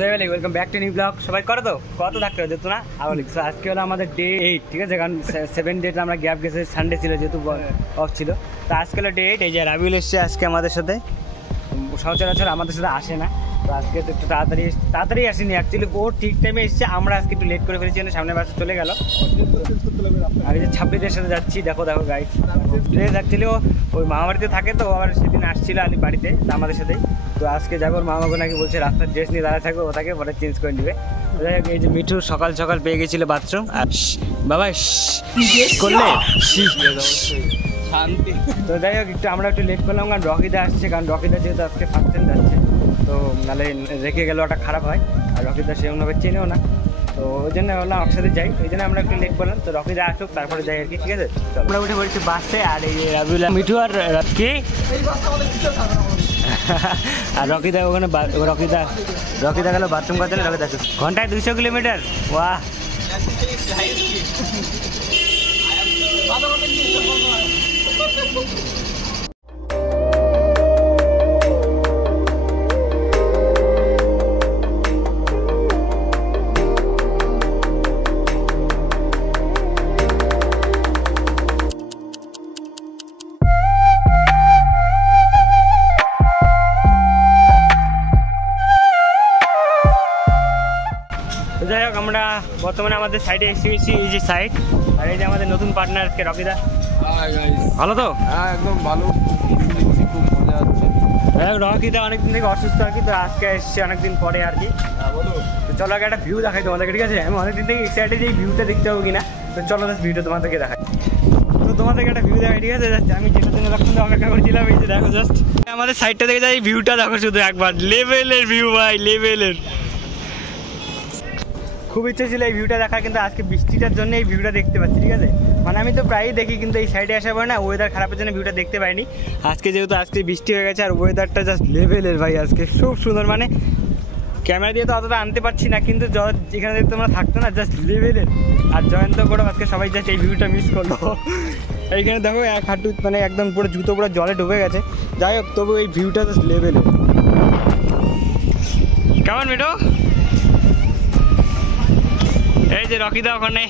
Welcome back to new blog. সবাই করো তো কত থাকতে যেত না আবার আজকে হলো আমাদের ডে 8, ঠিক আছে? কারণ 7 ডেট আমরা গ্যাপ গেছে, সানডে ছিল যেহেতু অফ ছিল। তো আজকে হলো ডে 8। এই যে রাবিউল এসছে আজকে আমাদের সাথে, সচরাচর আমাদের সাথে আসে না। তো আজকে তো একটু তাড়াতাড়ি আসেনি, অ্যাকচুয়ালি ও ঠিক টাইমে এসছে, আমরা আজকে একটু লেট করে ফেলেছি, সামনে বাসে চলে গেল। আর এই যে 26-এর সাথে যাচ্ছি, দেখো গাইড ড্রেস। অ্যাকচুয়ালি ও ওই মামাবাড়িতে থাকে, তো আবার সেদিন আসছিল আলি বাড়িতে আমাদের সাথেই। তো আজকে যাবো, ওর মামাকে নাকি বলছে রাস্তার ড্রেস নিয়ে দাঁড়া থাকবে, ও তাকে পরে চেঞ্জ করে নেবে। এই যে মিঠু সকাল সকাল পেয়ে গেছিল বাথরুম, আর বাবা করলে শান্তি। তো যাই হোক, আমরা একটু লেট করলাম কারণ রকিদা আসছে, কারণ রকিদা যেহেতু আজকে ফার্স্ট টাইম যাচ্ছে, তো নাহলে রেখে গেলে ওটা খারাপ হয়। আর রকিদা সেরকমভাবে চেনেও না, তো ওই জন্য বললাম একসাথে যাই, ওই জন্য আমরা একটু লেট করলাম। তো রকিদা আসুক তারপরে যাই আর কি, ঠিক আছে? আমরা উঠে পড়েছি বাসে, আর এই রাবিউল মিঠু আর কি আর রকিদা ওখানে রকিদা গেল বাথরুম করতে, রকিদা ঘন্টায় 200 কিলোমিটার। বাহ, যাই হোক আমরা বর্তমানে আমাদের সাইডে এসে গেছি, এই যে সাইড। আর এই যে আমাদের নতুন পার্টনার আজকে রকিদা। ভালো তো? হ্যাঁ একদম ভালো, খুব মজা হচ্ছে। রকিদা অনেকদিন থেকে অসুস্থ আর কি, তো আজকে এসছে অনেকদিন পরে আর কি। তো চলো আগে একটা ভিউ দেখাই তোমাদেরকে, ঠিক আছে? আমি অনেকদিন থেকে এক্সাইটেড এই ভিউটা দেখতে হবে কিনা, তো চলো ভিউটা তোমাদেরকে দেখাই। তো তোমাদেরকে একটা ভিউ দেখাই, ঠিক আছে? আমি যেটা জন্য লক্ষণ অপেক্ষা করছিলাম, এই যে দেখো জাস্ট আমাদের সাইডটা দেখে যাই, ভিউটা দেখো শুধু একবার, লেভেলের ভিউ ভাই, লেভেলের। খুব ইচ্ছে ছিল এই ভিউটা দেখার, কিন্তু আজকে বৃষ্টিটার জন্য এই ভিউটা দেখতে পাচ্ছি, ঠিক আছে? মানে আমি তো প্রায়ই দেখি, কিন্তু এই সাইডে আসার পরে না ওয়েদার খারাপের জন্য ভিউটা দেখতে পাইনি। আজকে যেহেতু আজকে বৃষ্টি হয়ে গেছে, আর ওয়েদারটা জাস্ট লেভেলের ভাই, আজকে খুব সুন্দর। মানে ক্যামেরা দিয়ে তো অতটা আনতে পারছি না, কিন্তু যেখানে দেখতে তোমরা থাকতো না, জাস্ট লেভেলের। আর জয়ন্ত করে আজকে সবাই জাস্ট এই ভিউটা মিস করলো। এইখানে দেখো এক হাঁটু, মানে একদম পুরো জুতো পুরো জলে ডুবে গেছে। যাই হোক, তবু এই ভিউটা জাস্ট লেভেলের। কেমন মিঠু? এই যে রকিদা ওখানে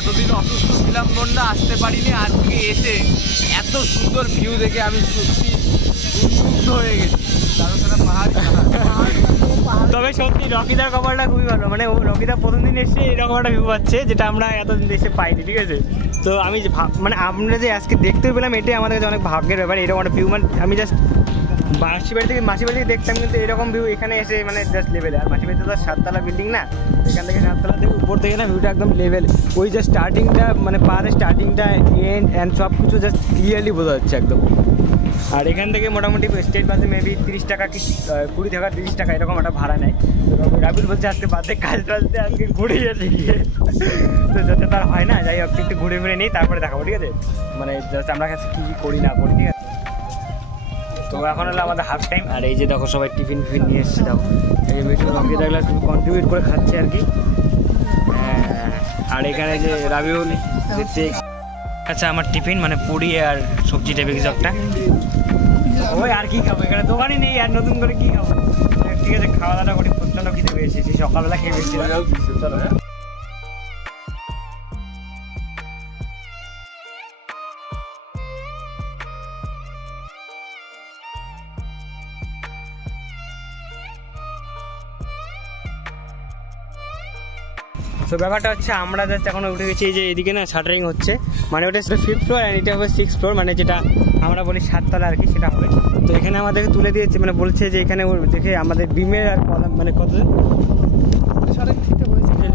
এতদিন অসুস্থ ছিলাম, বন্যা আসতে পারিনি, আজকে এসে এত সুন্দর ভিউ দেখে আমি সত্যি মুগ্ধ হয়ে গেছি। তবে সত্যি রকিদার কপালটা খুবই ভালো, মানে ও রকিদা প্রথম দিন এসে এরকম একটা ভিউ পাচ্ছে, যেটা আমরা এতদিন এসে পাইনি, ঠিক আছে? তো আমি মানে আমরা যে আজকে দেখতে পেলাম, এটাই আমাদের কাছে অনেক ভাগ্যের ব্যাপার। এরকম একটা ভিউ, মানে আমি জাস্ট মাসি বাড়ি থেকে দেখতাম, কিন্তু এরকম ভিউ এখানে এসে মানে জাস্ট লেভেলে। আর মাসি বাড়িতে তো 7তলা বিল্ডিং না, এখান থেকে 7তলা থেকে উপর থেকে না ভিউটা একদম লেভেল। ওই যে স্টার্টিংটা, মানে পাহাড়ের স্টার্টিংটা, এন্ড অ্যান্ড সব কিছু জাস্ট ক্লিয়ারলি বোঝা যাচ্ছে একদম। আর এখান থেকে মোটামুটি স্টেট বাসে মেবি 30 টাকা কি 20 টাকা 30 টাকা এরকম একটা ভাড়া নেয়। তো রাবিউল বলছে আজকে বাদে কাজ টাজতে আজকে ঘুরে গেছে গিয়ে, তো যাতে তার হয় না। যাই হোক, একটু ঘুরে ফিরে নিই, তারপরে দেখাবো, ঠিক আছে? মানে জাস্ট আমরা কাছে কী করি না করি, ঠিক আছে? তো এখন হলো আমাদের হাফ টাইম। আর এই যে দেখো সবাই টিফিন নিয়ে এসছে, দেখো এই মিঠু রকিদা দেখলে কন্ট্রিবিউট করে খাচ্ছে আর কি। আর এখানে যে রাবিউল দেখতে, আচ্ছা আমার টিফিন মানে পুরি আর সবজি টাইপের কিছু একটা। ওই আর কি খাবো, এখানে দোকানই নেই, আর নতুন করে কি খাবো? ঠিক আছে, খাওয়া দাওয়া করি, প্রচন্ড খিদে পেয়েছি, সকালবেলা খেয়ে পেয়েছি। তো ব্যাপারটা হচ্ছে আমরা জাস্ট এখন উঠে গেছি, এই যে এদিকে না শাটারিং হচ্ছে, মানে ওটা 5th ফ্লোর আর এটা হবে 6th ফ্লোর, মানে যেটা আমরা বলি 7তলা আর কি, সেটা হবে। তো এখানে আমাদেরকে তুলে দিয়েছে, মানে বলছে যে এখানে দেখে আমাদের বিমের আর কলাম মানে কত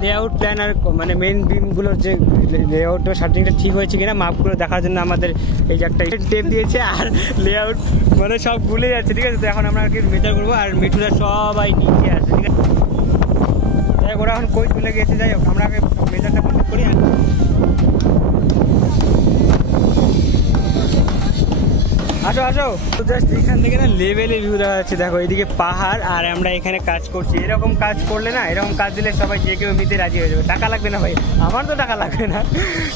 লেআউট প্ল্যান আর মানে মেইন বিমগুলোর যে লেআউট শাটারিংটা ঠিক হয়েছে কিনা মাপগুলো দেখার জন্য আমাদের এই যে একটা টেপ দিয়েছে, আর লেআউট মানে সব ভুলে যাচ্ছে, ঠিক আছে। তো এখন আমরা আর কি মেজার করবো, আর মিঠুরা সবাই নিচে আছে, ঠিক আছে। ওরা এখন কই চলে গেছে, যাই হোক আমরা আগে মেজারটা কমপ্লিট করি। আসো আসো। তো জাস্ট এখান থেকে না লেভেলে ভিউ দেখা যাচ্ছে, দেখো এইদিকে পাহাড় আর আমরা এখানে কাজ করছি। এরকম কাজ করলে না, এরকম কাজ দিলে সবাই যে কেউ এমনিতে রাজি হয়ে যাবে। টাকা লাগবে না ভাই, আমার তো টাকা লাগবে না।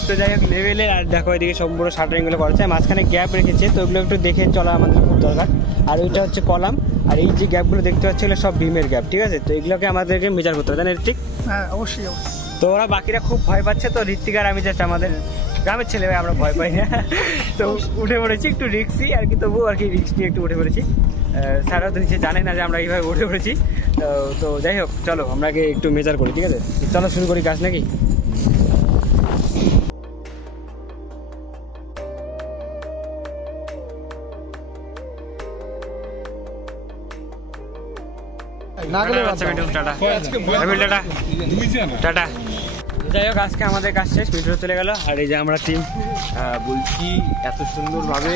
তো যাই হোক লেভেলে, আর দেখো এদিকে সম্পূর্ণ শাটারিংগুলো করেছে, মাঝখানে গ্যাপ রেখেছে, তো ওগুলো একটু দেখে চলা আমাদের খুব দরকার। আর ওইটা হচ্ছে কলাম, আর এই যে গ্যাপগুলো দেখতে পাচ্ছি এগুলো সব বিমের গ্যাপ, ঠিক আছে। তো এগুলোকে আমাদেরকে মেজার করতে হবে, তাই না ঋত্বিক? হ্যাঁ অবশ্যই অবশ্যই। তো ওরা বাকিরা খুব ভয় পাচ্ছে, তো ঋত্বিক আর আমি জাস্ট আমাদের গ্রামের ছেলে ভাই, আমরা ভয় পাই না। তো উঠে পড়েছি, একটু রিক্সি আর কি, তবুও আর কি রিক্স নিয়ে একটু উঠে পড়েছি। স্যারও তো নিচে জানে না যে আমরা এইভাবে উঠে পড়েছি। তো যাই হোক চলো আমরা আগে একটু মেজার করি, ঠিক আছে। চলো শুরু করি কাজ নাকি। টাটা। যাই হোক আজকে আমাদের কাজ শেষ, মিঠু চলে গেল, আর এই যে আমরা টিম। বলছি এত সুন্দরভাবে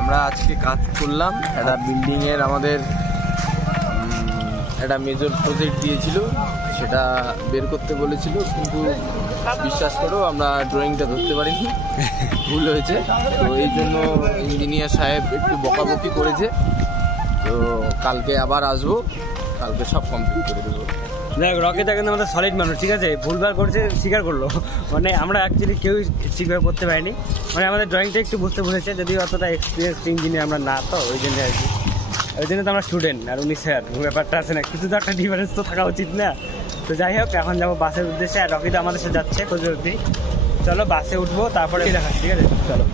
আমরা আজকে কাজ করলাম। একটা বিল্ডিংয়ের আমাদের একটা মেজর প্রজেক্ট দিয়েছিল, সেটা বের করতে বলেছিল, কিন্তু বিশ্বাস করো আমরা ড্রয়িংটা ধরতে পারিনি, ভুল হয়েছে। তো এই জন্য ইঞ্জিনিয়ার সাহেব একটু বকাবকি করেছে। তো কালকে আবার আসবো, কালকে সব কমপ্লিট করে দেবো। দেখ রকিটা কিন্তু আমাদের সলিড মানুষ, ঠিক আছে, ভুলবার করছে স্বীকার করলো। মানে আমরা অ্যাকচুয়ালি কেউই ঠিকভাবে করতে পারিনি, মানে আমাদের ড্রয়িংটা একটু বুঝতে বুঝেছে, যদিও অতটা এক্সপিরিয়েন্স ইঞ্জিনিয়ার আমরা না, তো ওই জন্য আর কি। ওই জন্য তো আমরা স্টুডেন্ট আর উনি স্যার, ব্যাপারটা আছে না, কিছু তো একটা ডিফারেন্স তো থাকা উচিত না। তো যাই হোক এখন যাবো বাসের উদ্দেশ্যে, আর রকি তো আমাদের সাথে যাচ্ছে খোঁজে। চলো বাসে উঠবো, তারপরে দেখাচ্ছি, ঠিক আছে চলো।